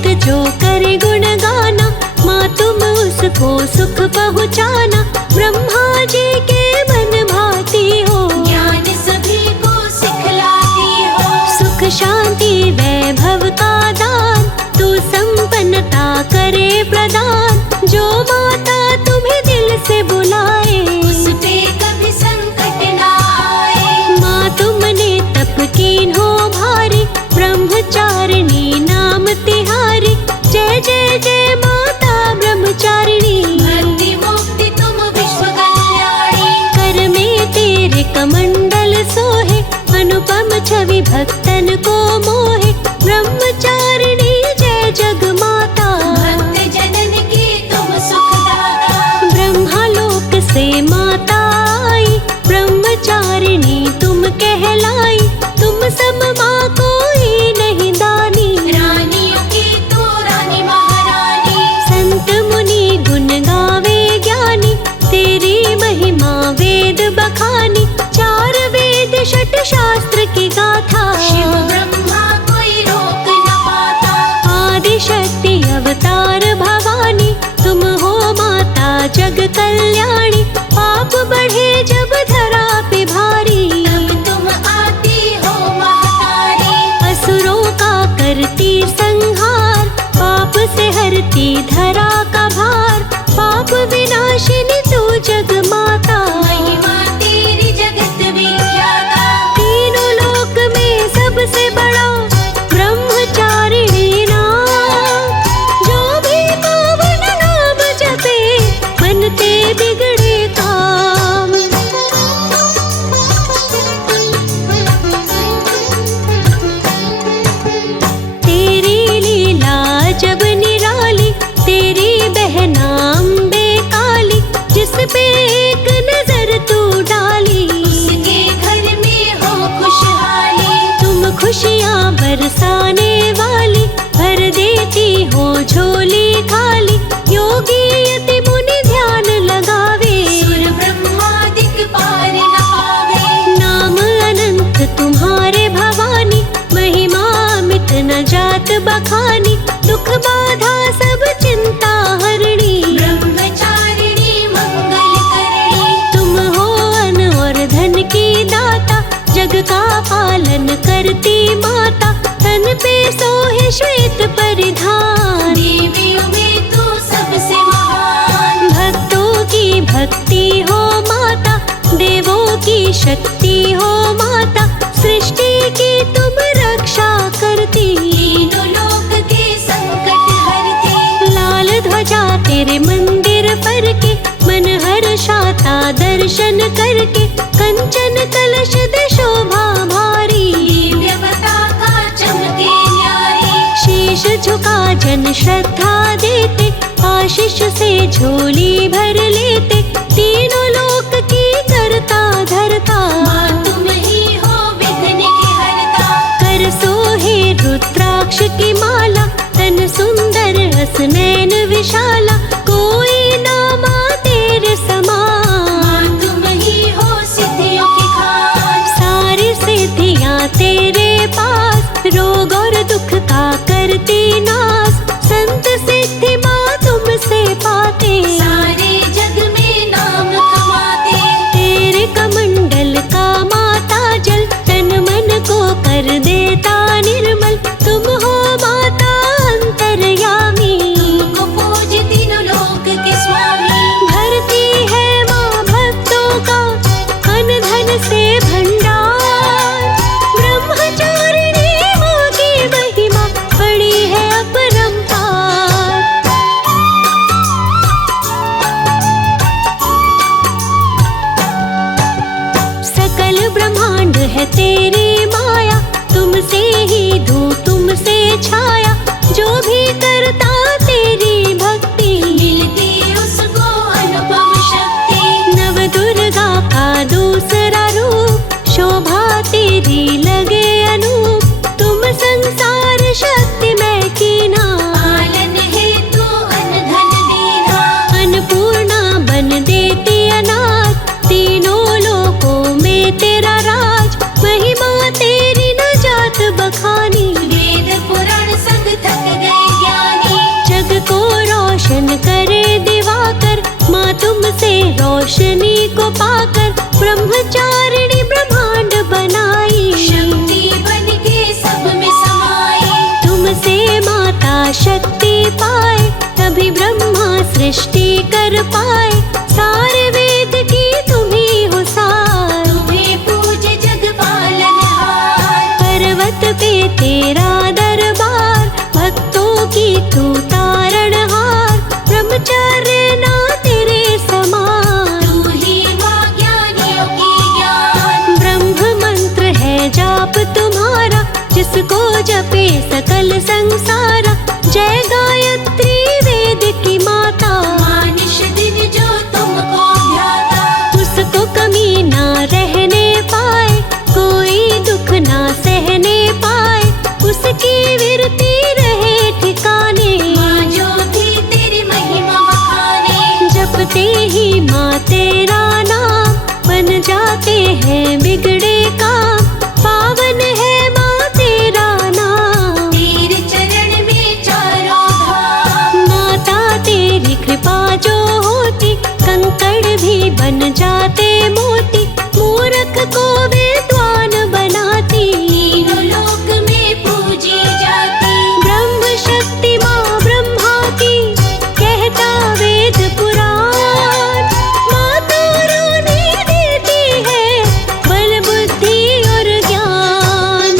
भक्त जो करे गुणगाना, माँ तुम उसको सुख पहुँचाना। ब्रह्मा जी के मन भाती हो, ज्ञान सभी को सिखलाती हो। सुख शांति वैभव का दान, तू संपन्नता करे प्रदान। जो माता तुम्हें दिल से बुलाए, उस पे कभी संकट ना आए। माँ तुमने तप कीन हो भारी, ब्रह्मचारिणी नाम तिहारी। जय जय जय माता ब्रह्मचारिणी, भक्ति मुक्ति तुम विश्व कल्याणी। कर में तेरे कमंडल सोहे, अनुपम छवि भक्तन को मोहे। ब्रह्मचारिणी जय जग माता, भक्त जनन की तुम सुखदाता। ब्रह्मलोक से माता आई, ब्रह्मचारिणी तुम कहलाई। तुम सम माँ कोई नहीं दानी, रानियों की तू रानी महारानी। संत मुनि गुण गावे ज्ञानी, तेरी महिमा वेद बखानी। चार वेद षट शास्त्र की गाथा, शिव ब्रह्मा कोई रोक न पाता। आदि शक्ति अवतार भवानी, तुम हो माता जग कल्याणी। पाप बढ़े जब धरा पे भारी, तब तुम आती हो महतारी। असुरों का करती संहार, पाप से हरती धरा का भार। पाप विनाशिनी तू जग माता, महिमा तेरी जगत विख्याता। तीनों लोक में सबसे बड़ा ब्रह्मचारिणी नाम। जो भी पावन नाम जपे, बनते बिगड़े काम। तेरी लीला जब निराली, तेरी बहना अम्बे काली। जिस पे एक नजर तू डाली, उसके घर में हो खुशहाली। तुम खुशियाँ बरसाने वाली, भर देती हो झोली खाली। योगी यति मुनि ध्यान लगावे, सुर ब्रह्मादिक पार न पावे। नाम अनंत तुम्हारे भवानी, महिमा मिट न जात बखानी। दुख बाधा सब चिंता हरणी, ब्रह्मचारिणी मंगल करणी। तुम हो अन्न और धन की दाता, जग का पालन करती माता। तन पे सोहे श्वेत परिधान, देवियों में तू सबसे महान। भक्तों की भक्ति हो माता, देवों की शक्ति हो माता। सृष्टि की तुम रक्षा करती, तीनों लोक के संकट हरती। लाल ध्वजा तेरे मंदिर पर के, मन हर्षाता दर्शन करके। कंचन कलश दे शोभा भारी, दिव्य पताका चमके न्यारी। शीश झुका जन श्रद्धा देते, आशीष से झोली भर लेते। तीनों लोक की करता धरता, माँ तुम ही हो विघ्न की हरता। कर सोहे रुद्राक्ष की माला, तन सुंदर हसनैन विशाला। कोई ना माँ तेरे समान, माँ तुम ही हो सिद्धियों की खान। सारी सिद्धियाँ तेरे पास, रोग और दुख का करती नाश। संत सिद्धि माँ तुमसे पाते, सारे जग में नाम कमाते। तेरे कमंडल का माता जल, तन मन को कर देता निर्मल। तुम हो माता अंतर्यामी, तुमको पूज तीनों लोक के स्वामी। भरती है माँ भक्तों का अन धन से भंडार। ब्रह्मचारिणी माँ की महिमा बड़ी है अपरंपार। सकल ब्रह्मांड है तेरी माया, तुमसे ही धू तुमसे छाया। जो भी करता तेरी भक्ति, मिलती उसको अनुपम शक्ति। नव दुर्गा का दूसरा रूप, शोभा तेरी लगे अनूप। तुम संसार शक्ति में कीना, पालन हेतु अन्न धन दीना। अन्नपूर्णा बन देती अनाथ। तीनों लोकों में तेरा राज, महिमा तेरी न जात बखानी। वेद पुराण संग तुमसे रोशनी को पाकर ब्रह्मचारिणी ब्रह्मांड बनाई। शक्ति बन के सब में समाई। तुमसे माता शक्ति पाए तभी ब्रह्मा सृष्टि कर पाए। सारे वेद की तुम्ही हो सार। तुम्हें पूजे जग पालनहार। पर्वत पे तेरा दरबार भक्तों की तू तारणहार। ब्रह्मचर्य ना तेरे समान। तू ही माँ ज्ञानियों की ज्ञान। ब्रह्म मंत्र है जाप तुम्हारा जिसको जपे सकल संसारा। जय गायत्री वेद की माता। मानिश दिन जो तुमको ध्याता। उसको कमी ना रहने पाए कोई दुख ना सहने पाए। उसकी विरती रहे ठिकाने। माँ जो भी तेरी महिमा बखाने। जपते ही माँ तेरा नाम बन जाते हैं बिगड़े काम। पावन है माँ तेरा नाम। तेरे चरण में चारों धाम। माता तेरी कृपा जो होती कंकड़ भी बन जाते मोती। मूर्ख को विद्वान बनाती। तीनों लोक में पूजी जाती। ब्रह्म शक्ति माँ ब्रह्मा की कहता वेद पुराण। माता रानी देती है बल बुद्धि और ज्ञान।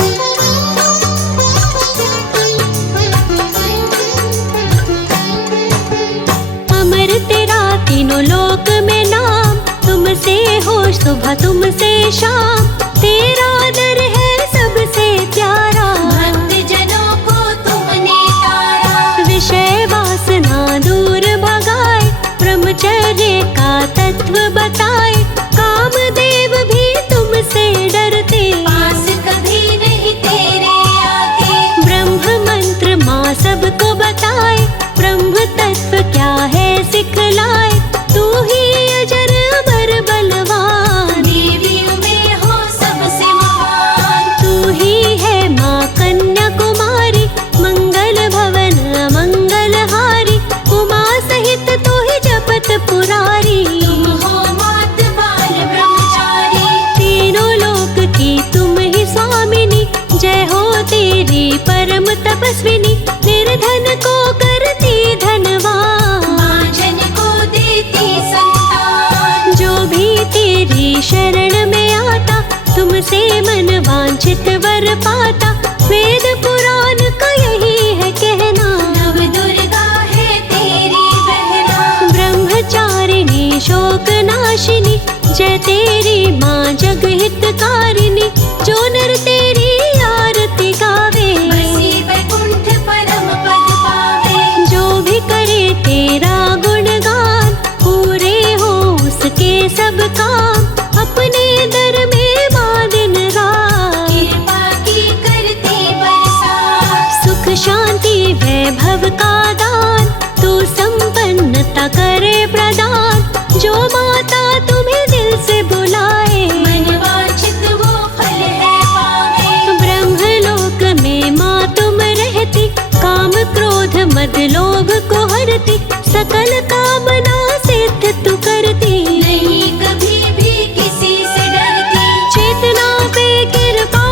अमर तेरा तीनों लोक में नाम। तुमसे हो सुबह तुमसे शाम। तेरा दर है सबसे प्यारा। भक्त जनों को तुमने तारा। विषय वासना दूर भगाए ब्रह्मचर्य का तत्व बताए। कामदेव भी तुमसे डरते। पास कभी नहीं तेरे आते। ब्रह्म मंत्र माँ सबको बताए। ब्रह्म तत्व क्या है सिखलाए। तू ही अजर अमर बलवान। देवियों में हो सबसे महान। तू ही है माँ कन्याकुमारी। मंगल भवन अमंगल हारी। उमा सहित तू ही जपत पुरारी। तुम हो मात बाल ब्रह्मचारी। तीनों लोक की तुम ही स्वामिनी। जय हो तेरी परम तपस्विनी। निर्धन को करती धनवान। माँ जन को देती संतान। जो भी तेरी शरण में आता तुमसे मन वांछित वर पाता। वेद पुराण का यही है कहना। नव दुर्गा है तेरी बहना। ब्रह्मचारिणी शोक नाशिनी। जय तेरी माँ जग हितकारिणी। जो नर तेरी आरती गावे बसी बैकुंठ परम पद पावे। जो भी करे तेरा गुणगान पूरे हो उसके सब काम। अपने दर में माँ दिन रात कृपा की करती बरसात। सुख शांति वैभव का दान तू संपन्नता करे प्रदान। जो माता तुम्हें दिल से बुलाए मन वांछित वो फल है पावे। ब्रह्मलोक में माँ तुम रहती। काम क्रोध मद लोभ को हरती। सकल कामना सिद्ध तू करती। नहीं कभी भी किसी से डरती। चेतना पे कृपा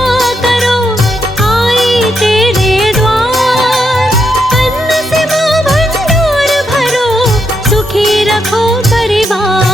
करो आए तेरे द्वार। अन्न से माँ भंडार भरो सुखी रखो परिवार।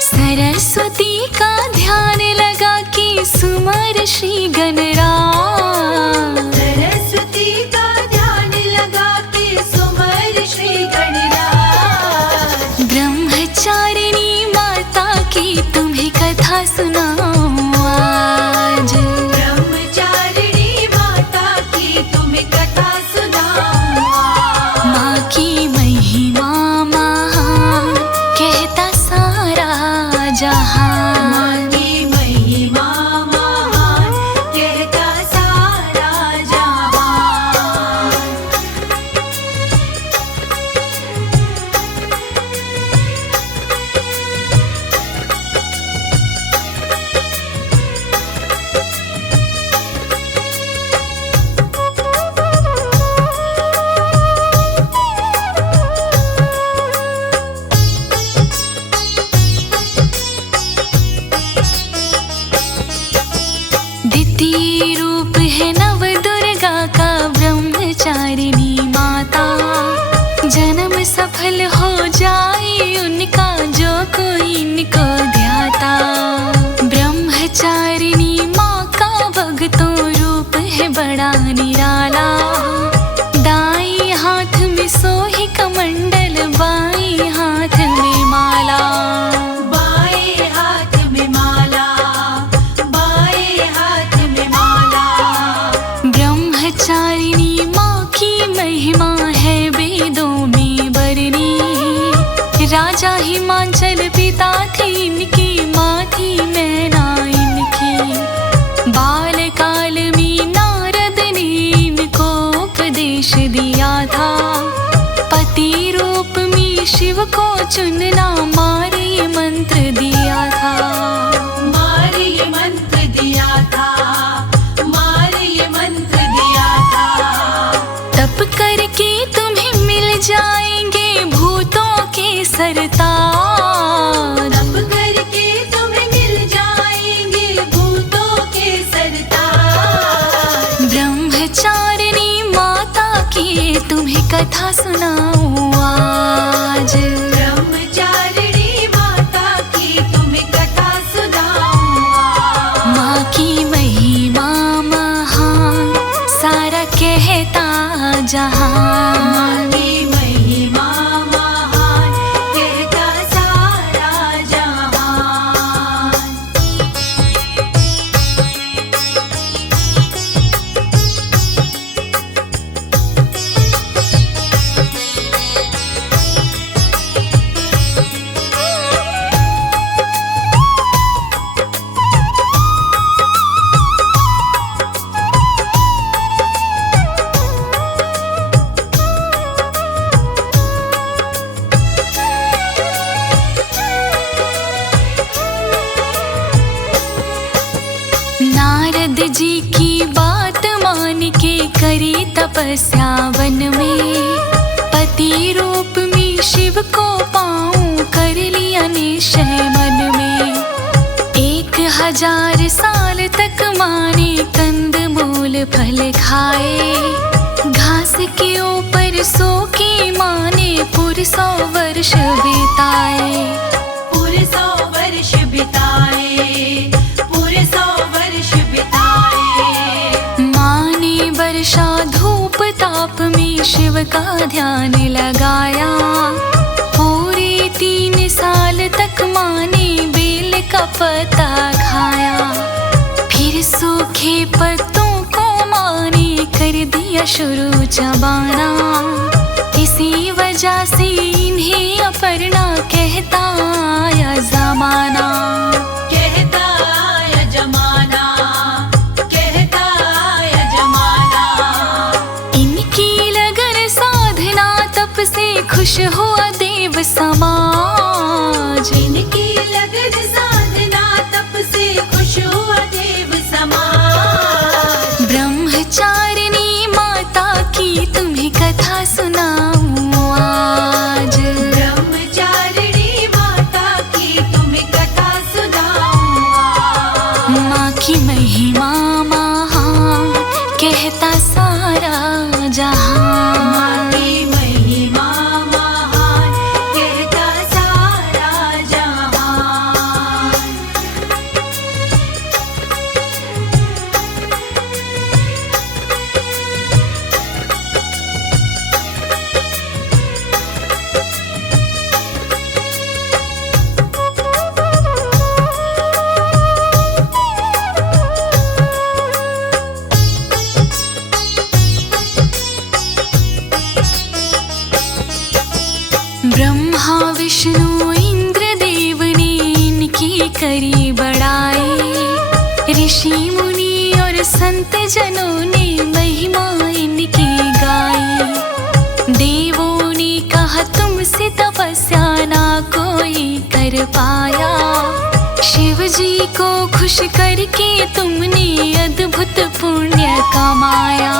सरस्वती का ध्यान लगा के सुमर श्री गणराज। सरस्वती का ध्यान लगा के सुमर श्री गणराज। ब्रह्मचारिणी माता की तुम्हें कथा सुनाऊं आज। ब्रह्मचारिणी माता की तुम्हें कथा इति रूप है नव दुर्गा का ब्रह्मचारिणी माता। जन्म सफल हो जाए उनका जो कोई इनको ध्याता। ब्रह्मचारिणी माँ का भक्तों रूप है बड़ा निराला। दाई हाथ में सोही कमंडल, बाई हाथ में माला। बाएं हाथ में माला, बाएं हाथ में माला। ब्रह्मचारिणी माँ की महिमा है वेदों में बरनी। राजा हिमांचल पिता थे इनकी, माँ थी मैना इनकी। बालकाल में नारद ने इनको उपदेश दिया था। पति रूप में शिव को चुनना, मारे ये मंत्र दिया था। मारे ये मंत्र दिया था, मारे ये मंत्र दिया था। तप करके तुम्हें मिल जाएंगे भूतों के सरताज। तप करके तुम्हें मिल जाएंगे भूतों के सरताज। ब्रह्मचारिणी माता की तुम्हें कथा सुनाऊं आज। ब्रह्मचारिणी माता की तुम्हें कथा सुनाऊं आज। माँ की महिमा महान, सारा कहता जहान। माँ की महिमा महान, कहता सारा जहान। नारद जी की बात मान के करी तपस्या वन में। पति रूप में शिव को पाऊं, कर लिया निश्चय मन में। 1000 साल तक माने कंद मूल फल खाए। घास के ऊपर सो के माने पूरे 100 वर्ष बिताए। पूरे 100 वर्ष बिताए, पूरे 100 वर्ष बिताए। माने वर्षा धूप ताप में शिव का ध्यान लगाया। पूरे 3 साल तक माने बेल का पत्ता खाया। फिर सूखे पत्तों को माने कर दिया शुरू चबाना। इसी वजह से इन्हें अपर्णा कहता आया जमाना। कहता आया जमाना, कहता आया जमाना। इनकी लगन साधना तप से खुश हुआ देव समाज। इनकी लगन साधना तप से खुश हुआ देव समाज। ब्रह्मचारिणी माता की तुम्हें कथा सुनाऊं आज। ब्रह्मचारिणी माता की तुम्हें कथा सुनाऊं आज। माँ की महिमा महान, कहता सारा जहान। माँ की महिमा महान, कहता सारा जहान। ब्रह्मा विष्णु इंद्र देव ने इनकी करी बड़ाई। ऋषि मुनि और संत जनों ने महिमा इनकी गाई। देवों ने कहा तुमसे तपस्या ना कोई कर पाया। शिव जी को खुश करके तुमने अद्भुत पुण्य कमाया।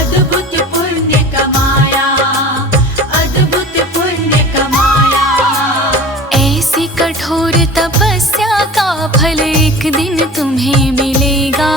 अद्भुत पुण्य कमाया, अद्भुत पुण्य कमाया। ऐसी कठोर तपस्या का फल एक दिन तुम्हें मिलेगा।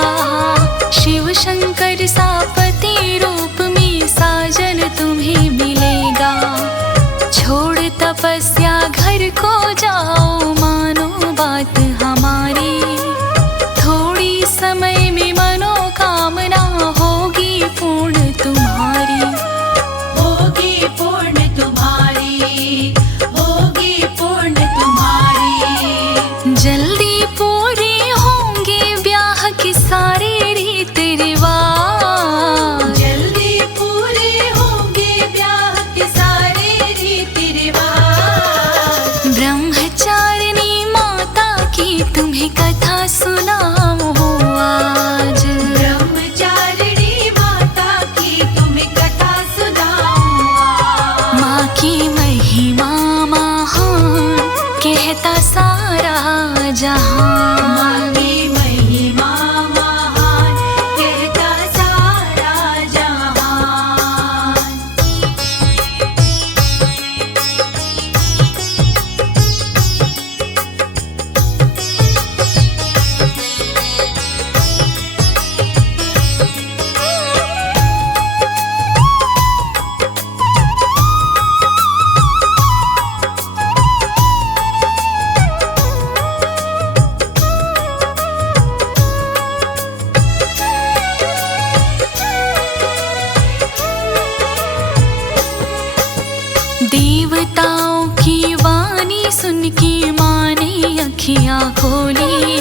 अखियाँ खोली,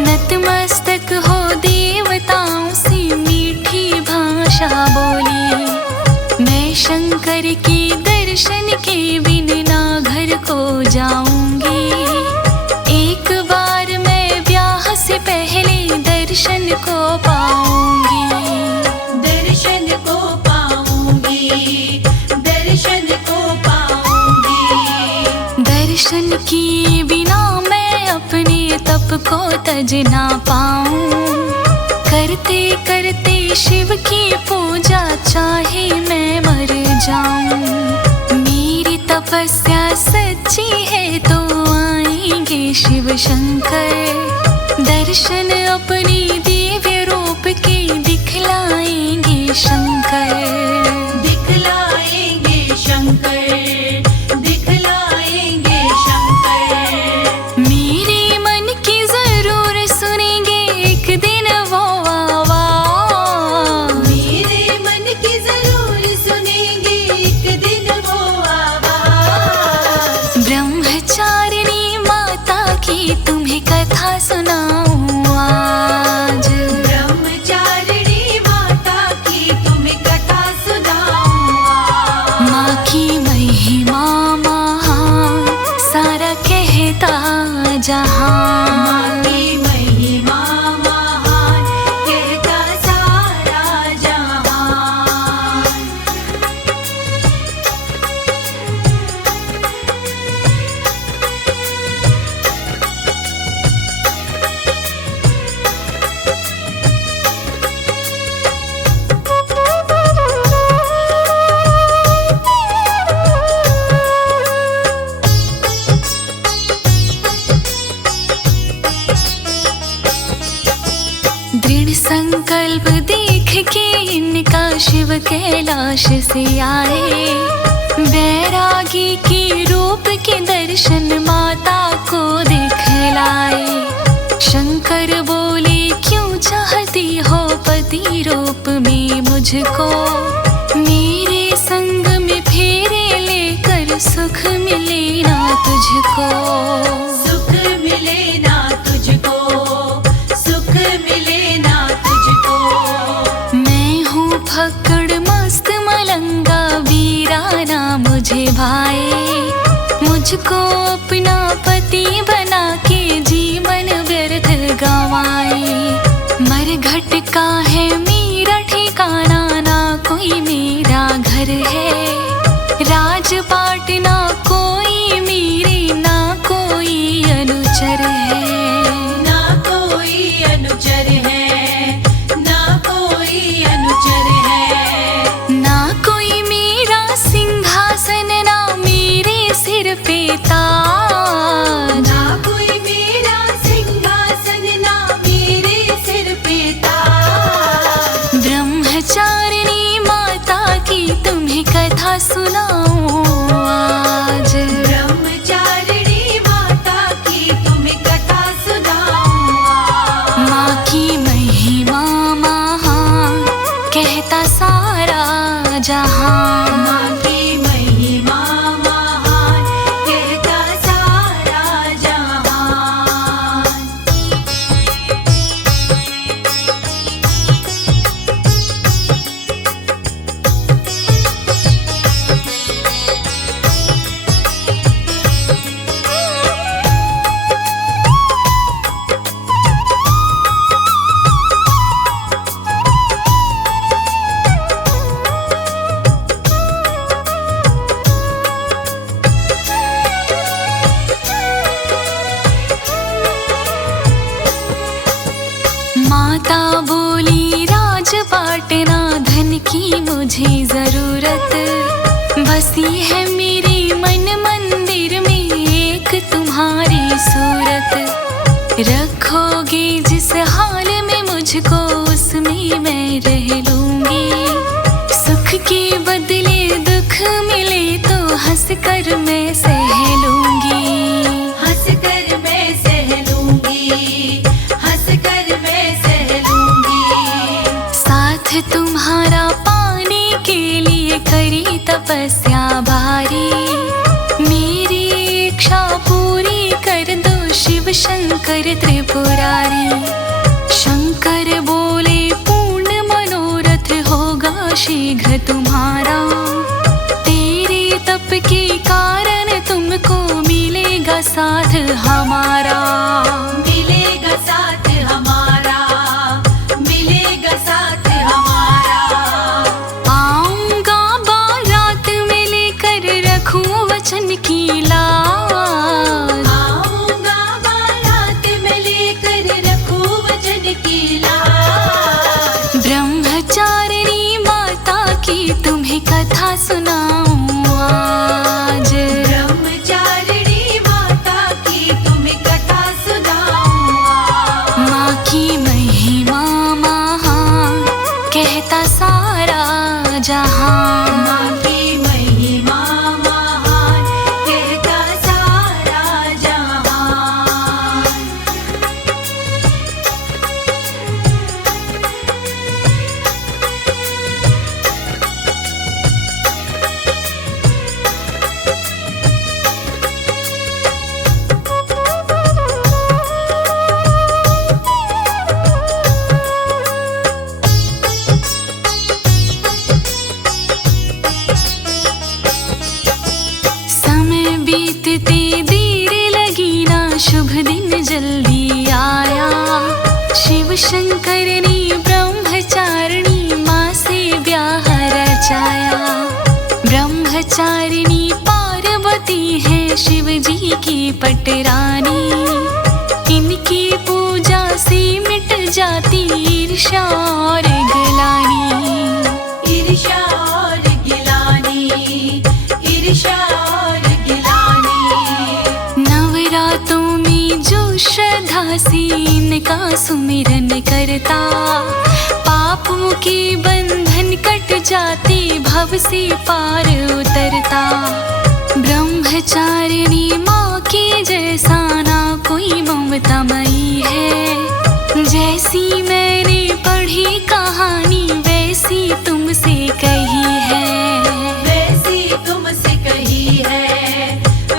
नतमस्तक हो देवताओं से मीठी भाषा बोली। मैं शंकर के दर्शन के बिन ना घर को जाऊंगी, एक बार मैं ब्याह से पहले दर्शन को पाऊंगी। दर्शन को पाऊंगी, दर्शन को पाऊंगी। दर्शन किए बिना मैं अपने तप को तज ना पाऊं। करते करते शिव की पूजा चाहे मैं मर जाऊं। मेरी तपस्या सच्ची है तो आएंगे शिव शंकर, दर्शन अपनी दिव्य रूप के दिखलाएंगे शंकर। दिखलाएंगे शंकर, दिखलाएंगे शंकर। मेरे मन की जरूर सुनेंगे एक दिन वो आवाज। मेरे मन की जरूर सुनेंगे एक दिन वो आवाज। ब्रह्मचारिणी माता की तुम्हें कथा सुनाऊं आज। ब्रह्मचारिणी माता की तुम्हें कथा सुनाऊं आज। माँ की महिमा महान, सारा कहता जहां। माँ की महिमा महान, कहता सारा जहान। दृढ़ संकल्प देख के इनका शिव कैलाश से आए। बैरागी के रूप के दर्शन माता को दिखलाए। शंकर बोले क्यों चाहती हो पति रूप में मुझको, मेरे संग में फेरे लेकर सुख मिले ना तुझको। सुख मिले ना तुझको, सुख मिले ना तुझको। मैं हूँ फक्कड़ मस्त मलंगा, वीराना मुझे भाए। मुझको अपना पति बना के जीवन व्यर्थ गंवाए। मरघट का है मेरा ठिकाना, ना कोई मेरा घर है। राजपाट ना कोई मेरे, ना कोई अनुचर है। ना कोई अनुचर है, ना कोई अनुचर है। ना कोई मेरा सिंहासन, ना मेरे सिर पे ताज। ना कोई मेरा सिंहासन, ना मेरे सिर पे ताज। ब्रह्मचारिणी माता की तुम्हें कथा सुनाऊं आज। ब्रह्मचारिणी माता की तुम्हें कथा सुनाऊं आज। माँ की महिमा महान, कहता सारा जहां। माँ की महिमा महान, कहता सारा जहान। माता बोली राजपाट ना धन की मुझे जरूरत, बसी है मेरे मन मंदिर में एक तुम्हारी सूरत। रखोगे जिस हाल में मुझको उसमें मैं रह लूंगी। सुख के बदले दुख मिले तो हंस कर मैं सह लूंगी। हंस कर मैं सह लूंगी, हंस कर मैं सह लूंगी। साथ तुम्हारा पाने के लिए करी तपस्या भारी। मेरी इच्छा पूरी कर दो शिव शंकर त्रिपुरारी। शंकर बोले पूर्ण मनोरथ होगा शीघ्र तुम्हारा। तेरे तप के कारण तुमको मिलेगा साथ हमारा। मिलेगा साथ हमारा, मिलेगा साथ हमारा। आऊंगा बारात में लेकर रखूं वचन की लाज। आऊंगा बारात में लेकर रखूं वचन की लाज। ब्रह्मचारिणी माता की तुम्हें कथा सुनाऊं आज। ब्रह्मचारिणी माता की तुम्हें कथा सुनाऊं आज। माँ की महिमा महान कहता सारा जहां। माँ की महिमा महान कहता सारा जहान। समय बीतते देर लगी ना, शुभ दिन जल्दी आया। शिव शंकर ने ब्रह्मचारिणी माँ से ब्याह रचाया। ब्रह्मचारिणी पार्वती है शिव जी की पटरानी। इनकी पूजा से मिट जाती ईर्ष्या और गिलानी। ईर्ष्या और गिलानी, ईर्ष्या और गिलानी। नवरातों में जो श्रद्धा से इनका सुमिरन करता, पापों के बंधन कट जाते, भव से पार उतरता। ब्रह्मचारिणी माँ के जैसा ना कोई ममतामयी है। जैसी मैंने पढ़ी कहानी वैसी तुमसे कही है। वैसी तुमसे कही है,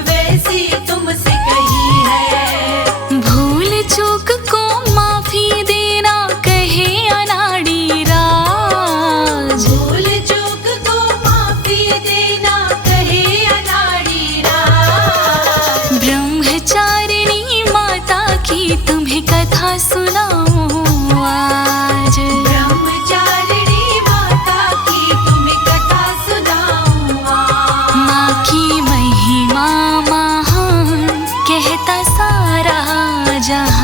वैसी तुमसे कही है। भूल चूक को माफी देना कहे अनाड़ी राज। भूल चूक को माफी देना कहे अनाड़ी राज। ब्रह्मचारिणी माता की तुम्हें कथा सुनाऊं आज। ब्रह्मचारिणी माता की तुम्हें कथा सुनाऊं आज। माँ की महिमा महान कहता सारा जहां।